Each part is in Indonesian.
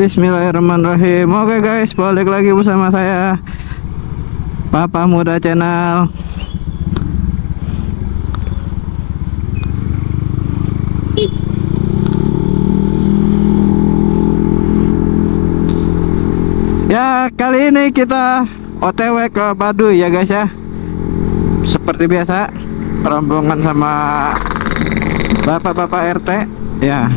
Bismillahirrahmanirrahim. Oke guys, balik lagi bersama saya Papa Muda Channel. Ya, kali ini kita OTW ke Baduy ya guys ya. Seperti biasa, rombongan sama bapak-bapak RT ya.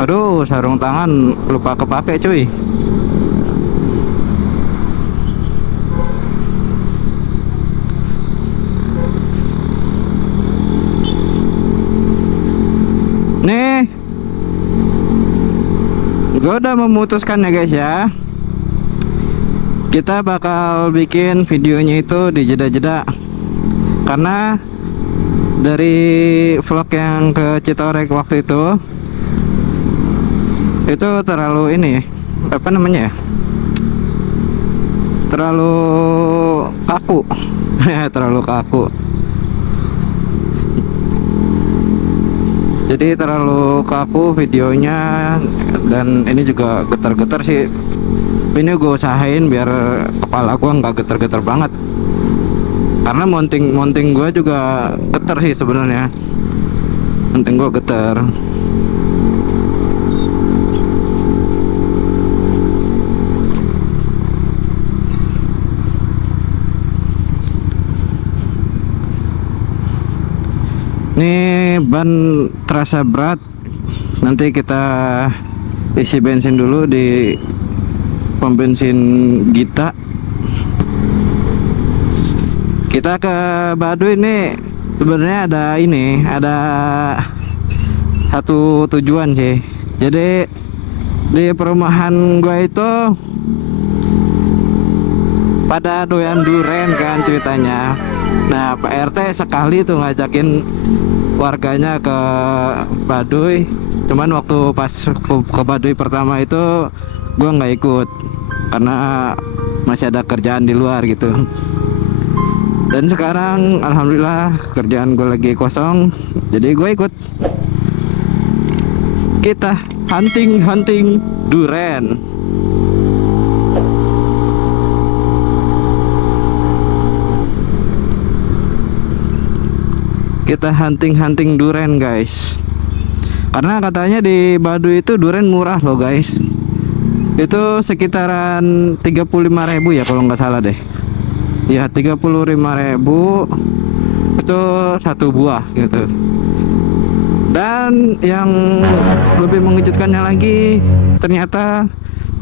Aduh, sarung tangan lupa kepake cuy. Nih, gue udah memutuskan ya guys ya. Kita bakal bikin videonya itu di jeda-jeda. Karena dari vlog yang ke Citorek waktu itu terlalu ini, apa namanya ya, terlalu kaku. Terlalu kaku, jadi terlalu kaku videonya. Dan ini juga getar-getar sih. Ini gue usahain biar kepala gue nggak getar-getar banget, karena mounting gue juga getar sih sebenarnya. Mounting gue getar. Ini ban terasa berat. Nanti kita isi bensin dulu di pom bensin Gita. Kita ke Baduy ini sebenarnya ada satu tujuan sih. Jadi di perumahan gua itu pada doyan duren kan ceritanya. Nah, Pak RT sekali tuh ngajakin warganya ke Baduy. Cuman waktu pas ke Baduy pertama itu gua nggak ikut karena masih ada kerjaan di luar gitu. Dan sekarang alhamdulillah kerjaan gue lagi kosong, jadi gue ikut. Kita hunting duren. Kita hunting duren guys. Karena katanya di Baduy itu duren murah loh guys. Itu sekitaran 35.000 ya kalau nggak salah deh. Ya 35.000 itu satu buah gitu. Dan yang lebih mengejutkannya lagi, ternyata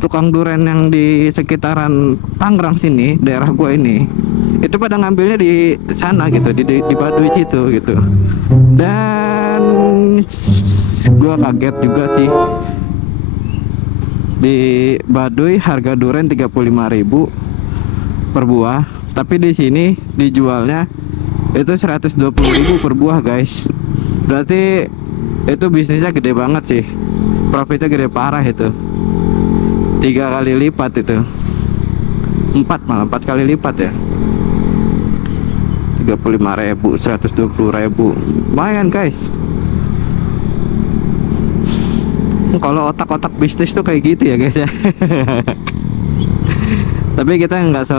tukang duren yang di sekitaran Tangerang sini, daerah gua ini, itu pada ngambilnya di sana gitu, di Baduy situ gitu. Dan gua kaget juga sih, di Baduy harga duren 35.000 per buah, tapi di sini dijualnya itu 120.000 per buah guys. Berarti itu bisnisnya gede banget sih, profitnya gede parah itu. 3 kali lipat itu, 4 kali lipat ya. 35.000, 120.000, lumayan guys. Kalau otak-otak bisnis tuh kayak gitu ya guys ya. Tapi kita nggak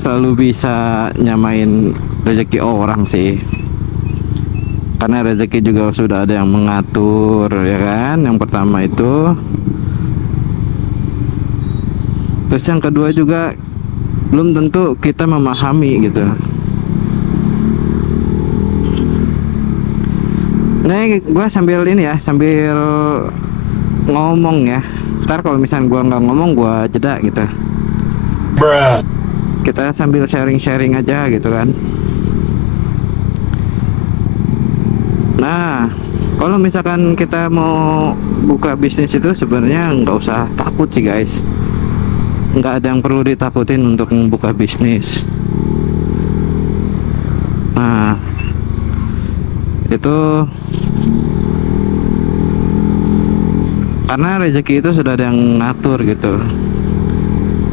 selalu bisa nyamain rezeki orang sih, karena rezeki juga sudah ada yang mengatur ya kan. Yang pertama itu, terus yang kedua juga belum tentu kita memahami gitu. Nih gue sambil ini ya, sambil ngomong ya. Ntar kalau misalnya gue nggak ngomong, gue jeda gitu. Kita sambil sharing aja gitu kan. Nah, kalau misalkan kita mau buka bisnis itu sebenarnya nggak usah takut sih guys. Nggak ada yang perlu ditakutin untuk membuka bisnis. Nah, itu karena rezeki itu sudah ada yang ngatur gitu.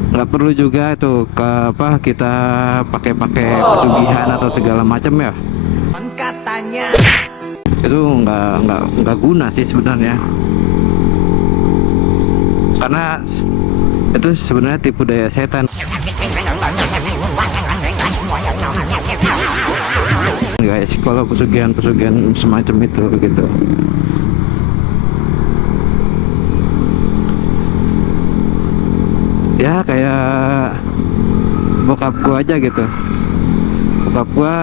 Nggak perlu juga itu ke apa kita pakai pesugihan atau segala macam ya. Katanya Itu nggak guna sih sebenarnya, karena itu sebenarnya tipu daya setan guys. Kalau pesugihan semacam itu begitu. Ya kayak bokap gua aja gitu. Bokap gua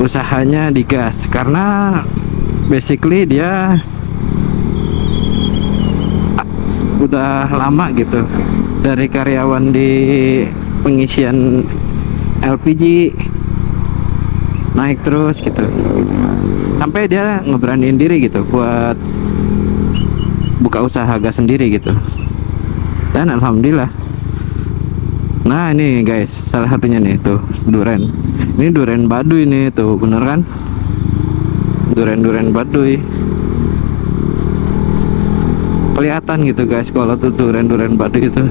usahanya digas karena basically dia udah lama gitu dari karyawan di pengisian LPG, naik terus gitu sampai dia ngeberaniin diri gitu buat buka usaha gas sendiri gitu, dan alhamdulillah. Nah ini guys, salah satunya nih tuh duren. Ini duren Baduy nih tuh, bener kan? Duren Baduy. Kelihatan gitu guys kalau tuh duren Baduy itu.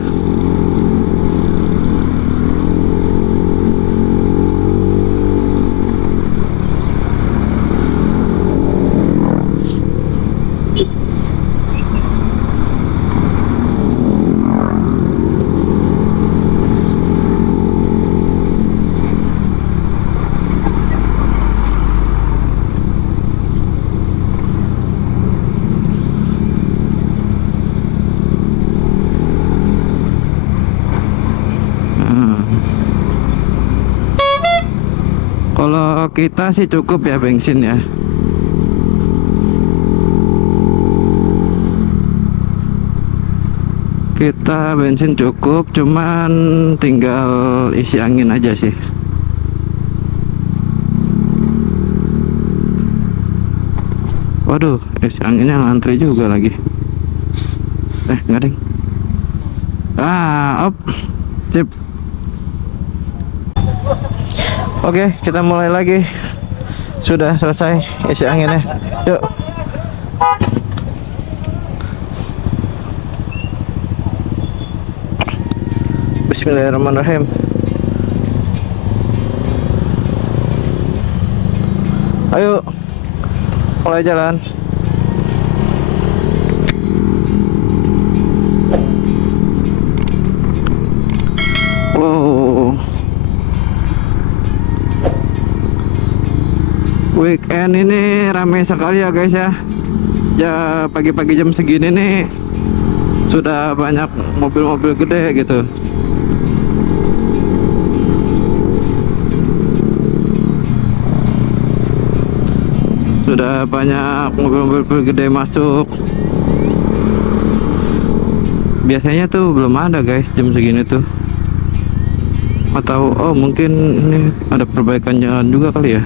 Kalau kita sih cukup ya bensin ya. Kita bensin cukup, cuman tinggal isi angin aja sih. Waduh, isi anginnya ngantri juga lagi. Enggak deh. Op. Sip. Oke, kita mulai lagi. Sudah selesai isi anginnya. Yuk. Bismillahirrahmanirrahim. Ayo, mulai jalan. Wow. Weekend ini ramai sekali ya guys ya. Ya pagi-pagi jam segini nih sudah banyak mobil-mobil gede gitu. Sudah banyak mobil-mobil gede masuk. Biasanya tuh belum ada guys jam segini tuh. Atau oh mungkin ini ada perbaikan jalan juga kali ya.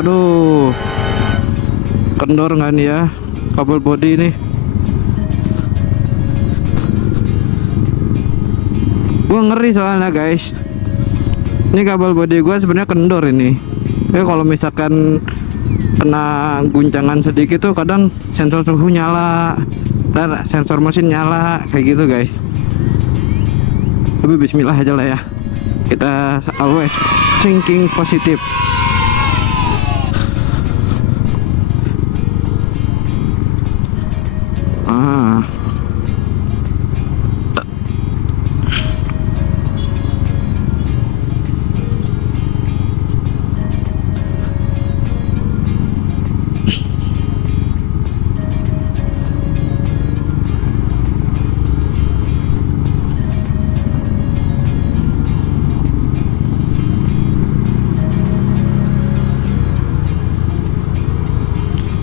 Waduh, kendor nggak nih ya kabel bodi ini? Gua ngeri soalnya guys. Ini kabel bodi gua sebenarnya kendor ini. Ya kalau misalkan kena guncangan sedikit tuh kadang sensor suhu nyala, ntar sensor mesin nyala kayak gitu guys. Tapi bismillah aja lah ya. Kita always thinking positif.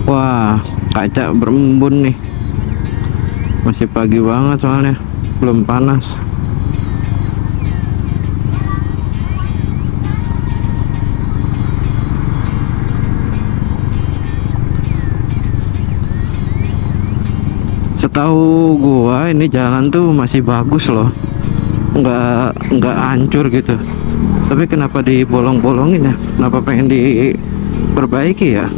Wah, kaca berembun nih. Masih pagi banget soalnya, belum panas. Setahu gua ini jalan tuh masih bagus loh, nggak hancur gitu. Tapi kenapa dibolong-bolongin ya? Kenapa pengen diperbaiki ya?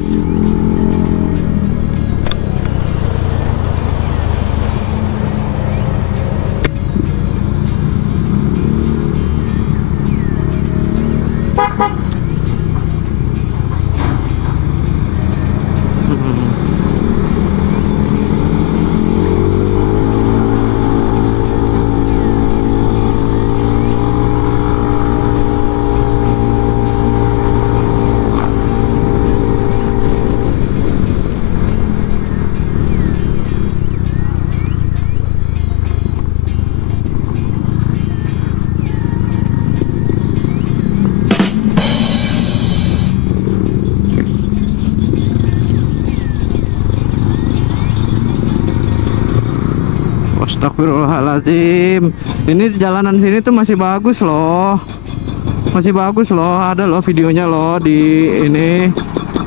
Astagfirullahaladzim. Ini jalanan sini tuh masih bagus loh. Masih bagus loh. Ada loh videonya loh di ini,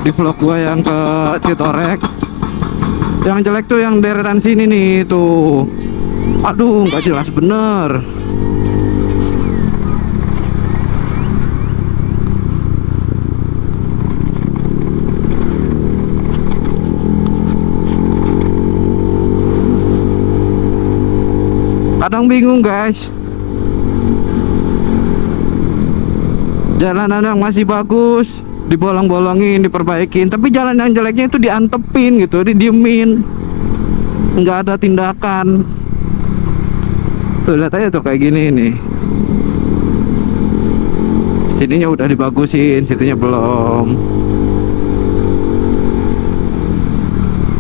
di vlog gua yang ke Citorek. Yang jelek tuh yang deretan sini nih tuh. Aduh, nggak jelas bener. Kadang bingung guys, jalanan yang masih bagus dibolong-bolongin, diperbaikin, tapi jalan yang jeleknya itu diantepin gitu, didiemin, nggak ada tindakan. Tuh lihat aja tuh kayak gini nih, sininya udah dibagusin, situnya belum.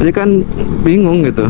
Jadi kan bingung gitu.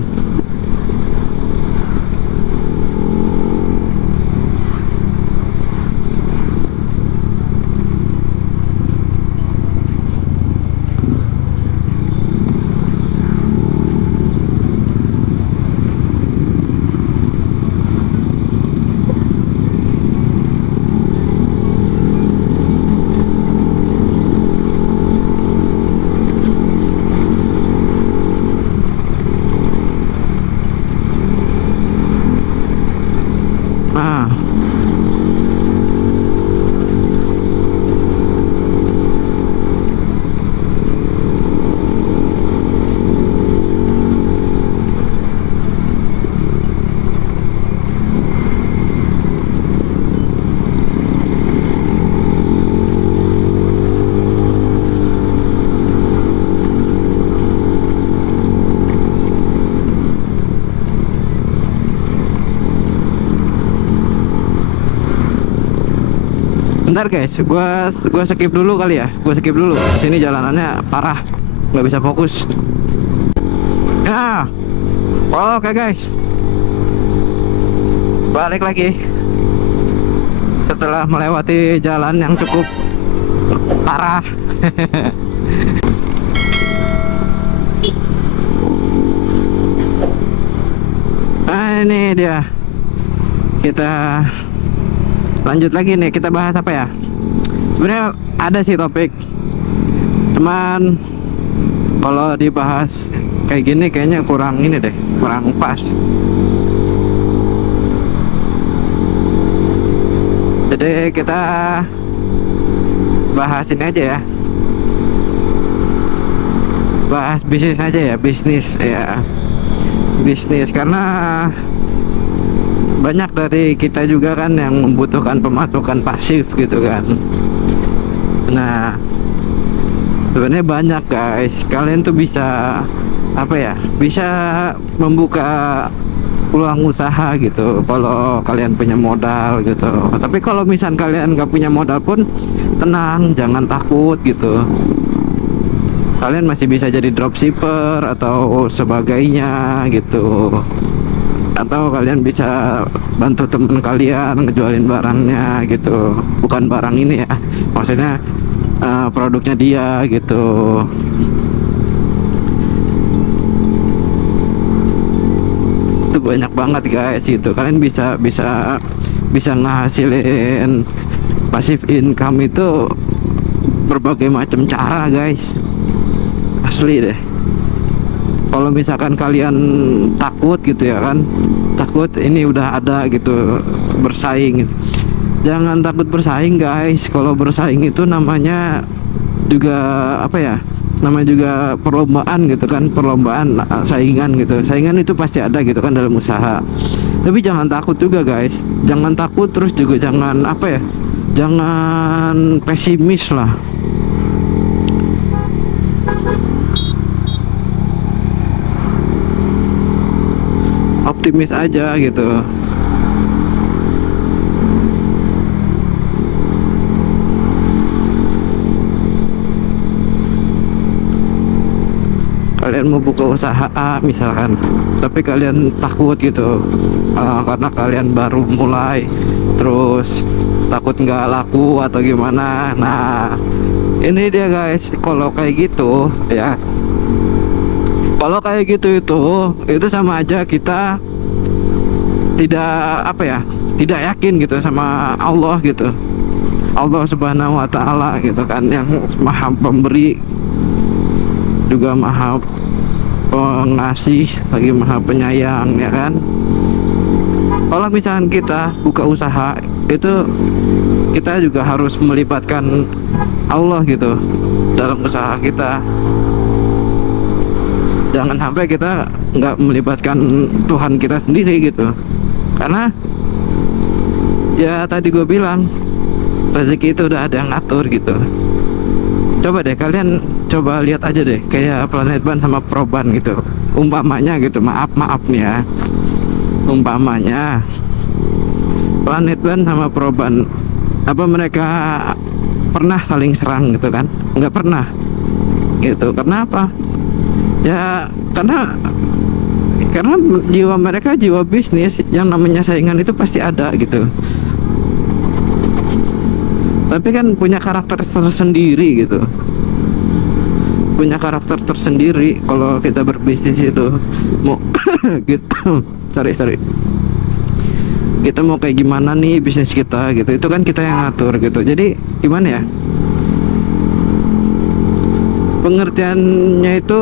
Nah, bentar guys, gua skip dulu kali ya. Gua skip dulu. Sini jalanannya parah, nggak bisa fokus. Nah, oke guys, balik lagi setelah melewati jalan yang cukup parah. Nah ini dia, kita lanjut lagi nih. Kita bahas apa ya? Sebenarnya ada sih topik, cuman kalau dibahas kayak gini kayaknya kurang ini deh, kurang pas. Jadi kita bahas ini aja ya, bahas bisnis aja ya, bisnis ya, bisnis. Karena banyak dari kita juga kan yang membutuhkan pemasukan pasif gitu kan. Nah, sebenarnya banyak guys, kalian tuh bisa apa ya, bisa membuka peluang usaha gitu kalau kalian punya modal gitu. Tapi kalau misal kalian nggak punya modal pun tenang, jangan takut gitu. Kalian masih bisa jadi dropshipper atau sebagainya gitu. Atau kalian bisa bantu temen kalian ngejualin barangnya gitu, bukan barang ini ya, maksudnya produknya dia gitu. Itu banyak banget guys gitu. Kalian bisa ngehasilin passive income itu berbagai macam cara guys, asli deh. Kalau misalkan kalian takut gitu ya kan, takut ini udah ada gitu bersaing, jangan takut bersaing guys. Kalau bersaing itu namanya juga apa ya, namanya juga perlombaan gitu kan, perlombaan, saingan gitu. Saingan itu pasti ada gitu kan dalam usaha. Tapi jangan takut juga guys, jangan takut, terus juga jangan apa ya, jangan pesimis lah. Optimis aja gitu. Kalian mau buka usaha A misalkan, tapi kalian takut gitu, karena kalian baru mulai, terus takut nggak laku atau gimana. Nah ini dia guys, kalau kayak gitu ya, kalau kayak gitu itu sama aja kita tidak apa ya, tidak yakin gitu sama Allah gitu, Allah Subhanahu wa Ta'ala gitu kan, yang maha pemberi juga maha pengasih, lagi maha penyayang ya kan. Kalau misalkan kita buka usaha itu, kita juga harus melibatkan Allah gitu dalam usaha kita. Jangan sampai kita nggak melibatkan Tuhan kita sendiri gitu, karena ya tadi gue bilang rezeki itu udah ada yang ngatur gitu. Coba deh kalian coba lihat aja deh, kayak Planet Ban sama Proban gitu, umpamanya gitu, maaf nih ya, umpamanya Planet Ban sama Proban, apa mereka pernah saling serang gitu kan? Nggak pernah gitu. Kenapa? Ya karena jiwa mereka jiwa bisnis, yang namanya saingan itu pasti ada gitu. Tapi kan punya karakter tersendiri gitu, punya karakter tersendiri. Kalau kita berbisnis itu mau gitu, sorry, kita mau kayak gimana nih bisnis kita gitu, itu kan kita yang ngatur gitu. Jadi gimana ya, pengertiannya itu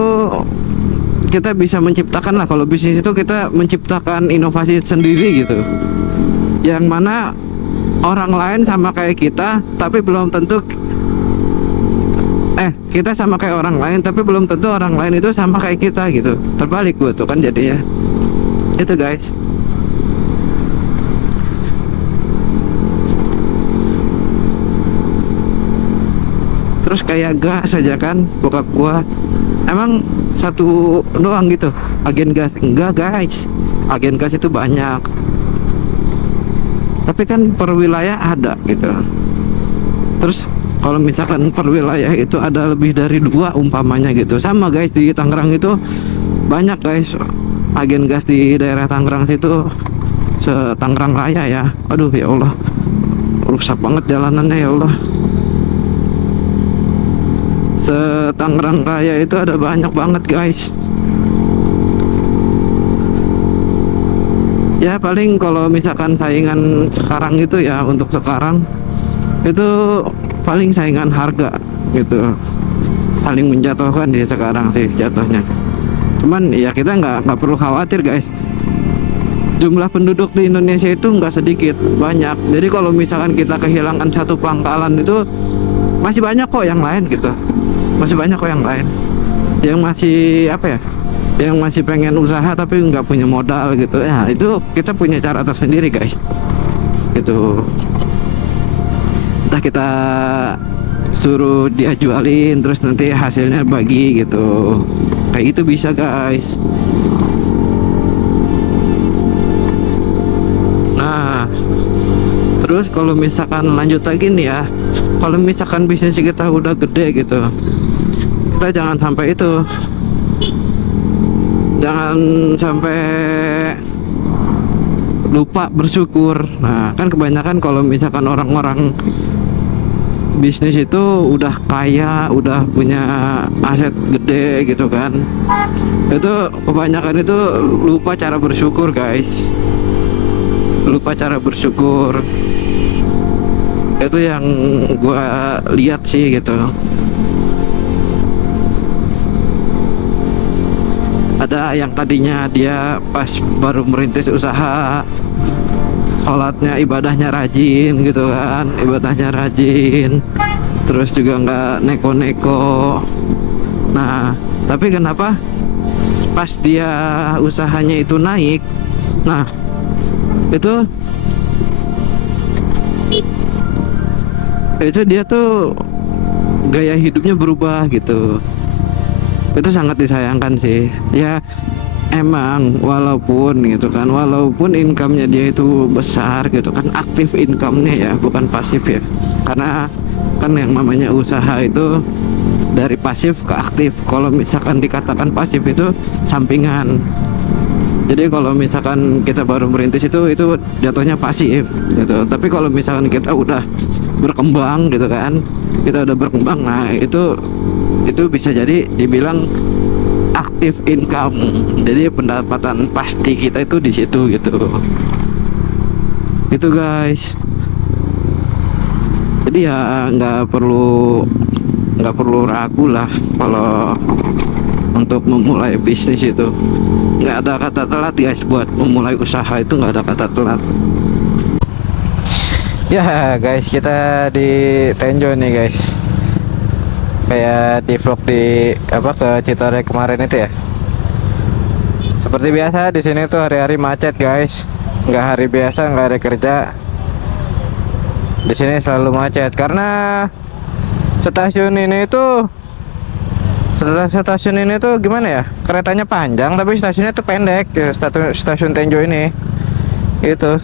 kita bisa menciptakan lah. Kalau bisnis itu kita menciptakan inovasi sendiri gitu, yang mana orang lain sama kayak kita tapi belum tentu kita sama kayak orang lain tapi belum tentu orang lain itu sama kayak kita gitu. Terbalik gue tuh kan jadinya itu guys. Terus kayak gas aja kan, bokap gua emang satu doang gitu agen gas? Enggak guys, agen gas itu banyak, tapi kan per wilayah ada gitu. Terus kalau misalkan per wilayah itu ada lebih dari 2 umpamanya gitu, sama guys di Tangerang itu banyak guys agen gas di daerah Tangerang situ, se-Tangerang Raya ya. Aduh ya Allah, rusak banget jalanannya ya Allah. Se-Tangerang Raya itu ada banyak banget guys. Ya paling kalau misalkan saingan sekarang itu ya, untuk sekarang itu paling saingan harga gitu, saling menjatuhkan di sekarang sih jatuhnya. Cuman ya kita nggak perlu khawatir guys, jumlah penduduk di Indonesia itu nggak sedikit, banyak. Jadi kalau misalkan kita kehilangan satu pangkalan itu masih banyak kok yang lain gitu, masih banyak kok yang lain yang masih apa ya, yang masih pengen usaha tapi nggak punya modal gitu ya. Itu kita punya cara tersendiri guys gitu. Entah kita suruh dia jualin terus nanti hasilnya bagi gitu, kayak itu bisa guys. Nah terus kalau misalkan lanjut lagi nih ya, kalau misalkan bisnis kita udah gede gitu, kita jangan sampai itu, jangan sampai lupa bersyukur. Nah kan kebanyakan kalau misalkan orang-orang bisnis itu udah kaya, udah punya aset gede gitu kan, itu kebanyakan itu lupa cara bersyukur guys, lupa cara bersyukur. Itu yang gua lihat sih gitu. ada yang tadinya dia pas baru merintis usaha sholatnya ibadahnya rajin gitu kan, ibadahnya rajin, terus juga nggak neko-neko. Nah tapi kenapa pas dia usahanya itu naik, nah itu dia tuh gaya hidupnya berubah gitu. Itu sangat disayangkan sih ya. Emang walaupun gitu kan, walaupun income-nya dia itu besar gitu kan, aktif income-nya ya, bukan pasif ya. Karena kan yang namanya usaha itu dari pasif ke aktif. Kalau misalkan dikatakan pasif itu sampingan. Jadi kalau misalkan kita baru merintis itu jatuhnya pasif gitu. Tapi kalau misalkan kita udah berkembang gitu kan, kita udah berkembang, nah itu bisa jadi dibilang aktif income. Jadi pendapatan pasti kita itu di situ gitu. Itu guys. Jadi ya nggak perlu ragu lah kalau untuk memulai bisnis itu. Nggak ada kata telat guys, buat memulai usaha itu nggak ada kata telat. Ya guys, kita di Tenjo nih guys, kayak di vlog di ke Citorek kemarin itu ya. Seperti biasa di sini tuh hari-hari macet guys, nggak hari biasa, nggak ada kerja. Di sini selalu macet karena stasiun ini tuh gimana ya, keretanya panjang tapi stasiunnya tuh pendek ya, stasiun Tenjo ini itu.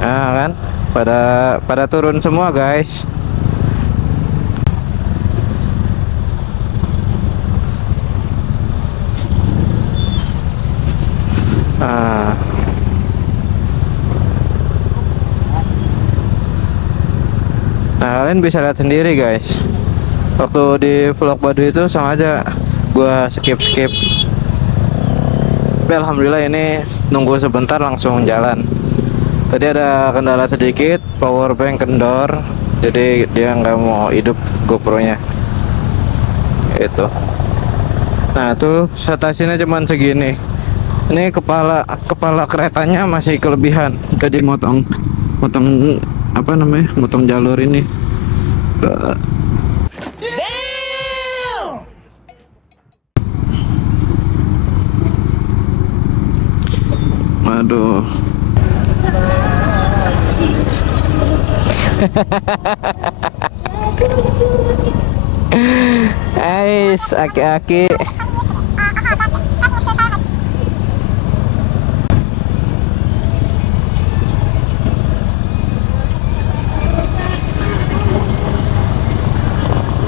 Nah kan pada turun semua guys. Nah kalian bisa lihat sendiri guys, waktu di vlog Baduy itu sama aja gua skip. Tapi alhamdulillah ini nunggu sebentar langsung jalan. Tadi ada kendala sedikit, power bank kendor, jadi dia nggak mau hidup GoPro-nya. Itu. Nah tuh stasiunnya cuman segini. Ini kepala keretanya masih kelebihan, jadi motong motong jalur ini. Aduh. Ais, aki-aki.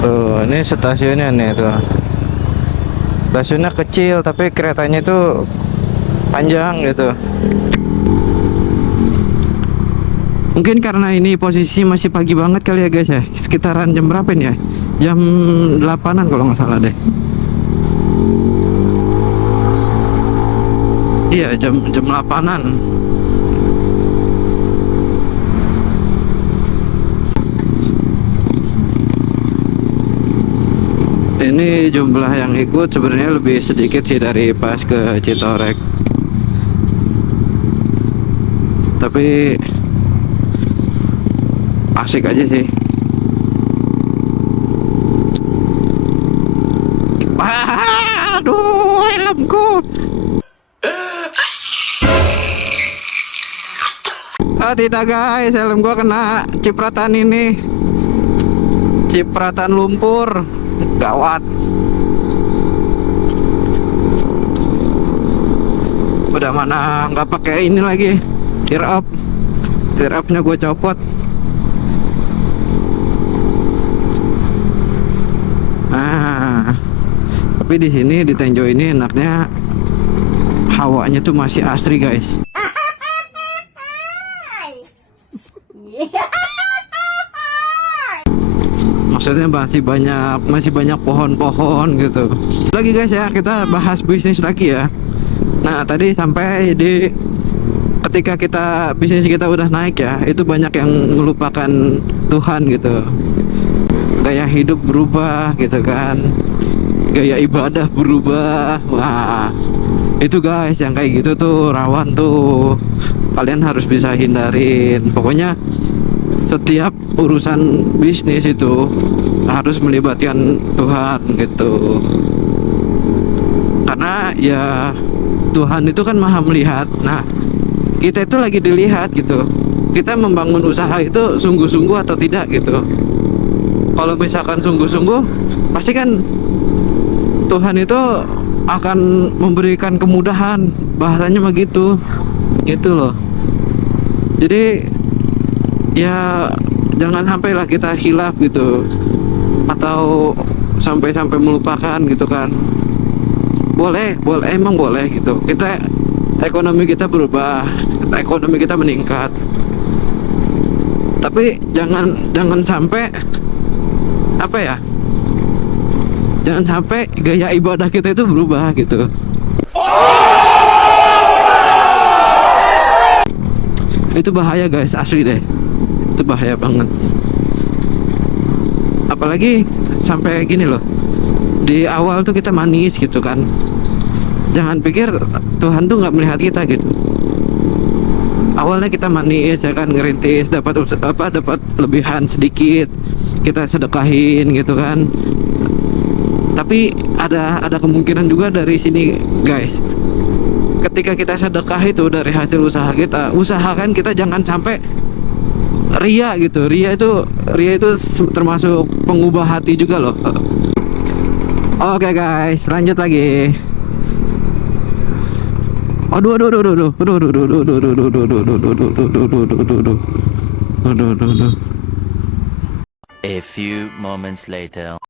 Tuh, ini stasiunnya nih tuh. Stasiunnya kecil tapi keretanya itu panjang gitu. Mungkin karena ini posisi masih pagi banget kali ya guys ya. Sekitaran jam berapa ini ya? Jam 8-an kalau nggak salah deh. Iya, jam 8-an. Ini jumlah yang ikut sebenarnya lebih sedikit sih dari pas ke Citorek. Tapi asik aja sih. Aduh, helmku. Tidak guys, helm gua kena cipratan ini. Cipratan lumpur. Gawat. Udah mana nggak pakai ini lagi. Tear up-nya gue copot. Nah, tapi di sini di Tenjo ini enaknya hawanya tuh masih asri guys. maksudnya masih banyak pohon-pohon gitu. Lagi guys ya, kita bahas bisnis lagi ya. Nah tadi sampai di ketika bisnis kita udah naik ya, itu banyak yang melupakan Tuhan gitu. Gaya hidup berubah gitu kan, gaya ibadah berubah. Wah itu guys, yang kayak gitu tuh rawan tuh, kalian harus bisa hindarin. Pokoknya setiap urusan bisnis itu harus melibatkan Tuhan gitu, karena ya Tuhan itu kan maha melihat. Nah kita itu lagi dilihat gitu, kita membangun usaha itu sungguh-sungguh atau tidak gitu. Kalau misalkan sungguh-sungguh, pasti kan Tuhan itu akan memberikan kemudahan, bahasanya begitu gitu loh. Jadi ya jangan sampailah kita khilaf gitu, atau sampai melupakan gitu kan. Boleh emang boleh gitu, kita ekonomi kita berubah, ekonomi kita meningkat, tapi jangan sampai apa ya, jangan sampai gaya ibadah kita itu berubah gitu. Itu bahaya guys, asli deh, itu bahaya banget. Apalagi sampai gini loh, di awal tuh kita manis gitu kan, jangan pikir Tuhan tuh nggak melihat kita gitu. Awalnya kita manis ya kan, ngerintis, dapat lebihan sedikit, kita sedekahin gitu kan. Tapi ada kemungkinan juga dari sini guys, ketika kita sedekah itu dari hasil usaha kita, usahakan kita jangan sampai ria gitu. Ria itu termasuk pengubah hati juga loh. Oke guys, lanjut lagi. Aduh. A few moments later.